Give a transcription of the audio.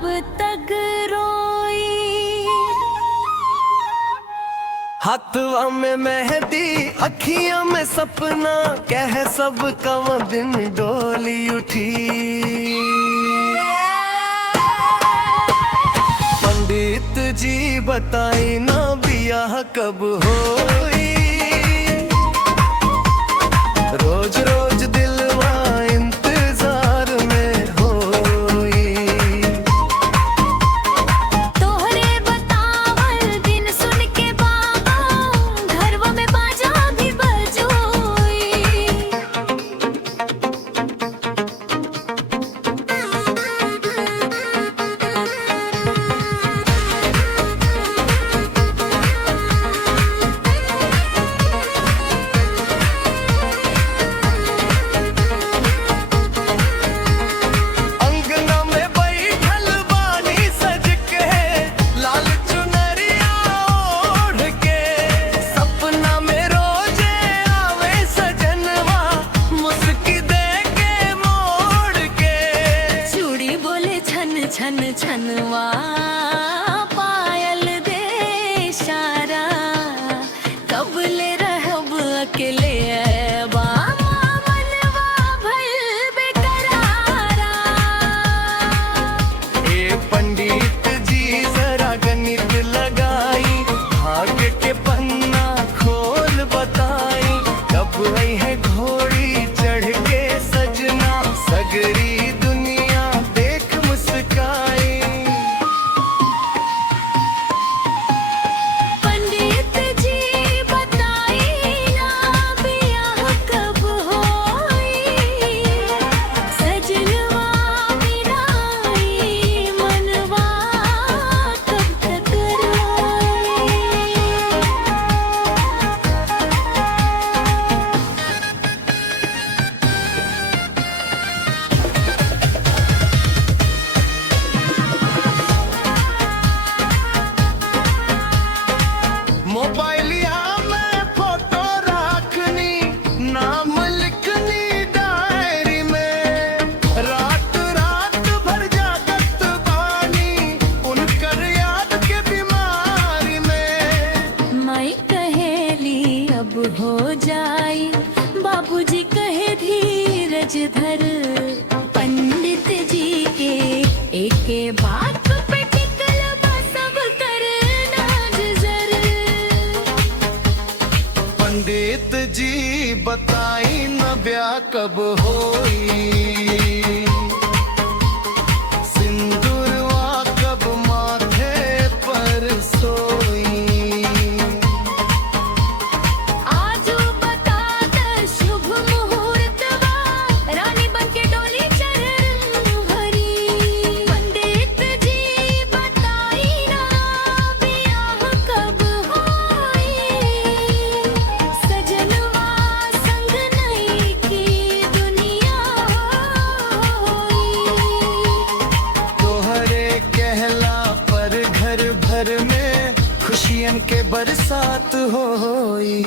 अब तक रोई। हाथवा में मेहंदी अखियों में सपना, कह सब कव दिन डोली उठी। पंडित जी बताई ना बियाह कब होई। रोज रोज दिलवा इंतजार में होई। तोहरे बतावल दिन सुन के बाबा घरवा में बाजा भी बजोई। अंगना में बैठल बानी सज के, लाल चुनरिया ओढ़ के। सपना में रोजे आवे सजनवा, मुस्की दे के मोड़ के। चूड़ी बोले छन छन छनवा, पायल दे इशारा। कब ले रहब अकेले बा मनवा भइल बेकरारा। ए पंडित जी जरा गणित लगाई, भाग्य के पन्ना खोल बताई। कब आई है घोड़ी चढ़ के सजना, सगरी दुनिया देख मुस्काई। पंडित जी बताई ना बियाह कब होई। सजनवा मिलाई मनवा कब तक रोई। मोबाइलिया में फोटो रखनी, नाम लिखनी डायरी में। रात रात भर जागत बानी, उनकर याद के बीमारी में। माई कहेली अब हो जाई, बाबूजी कहे धीरज धर। पंडित जी के एके बात पे टिकल बा सब करना नजर। पंडित जी बताई न ब्याह कब होई। सिंदूरवा कब माथे पर सोई। आजू बता द शुभ मुहूर्तवा, रानी बनके डोली चरण भरी। पंडित जी बताई ना बियाह कब होई। सजनवा संग नहीं की दुनिया होई। तोहरे कहला पर घर भर में खुशियन के बरसात होई।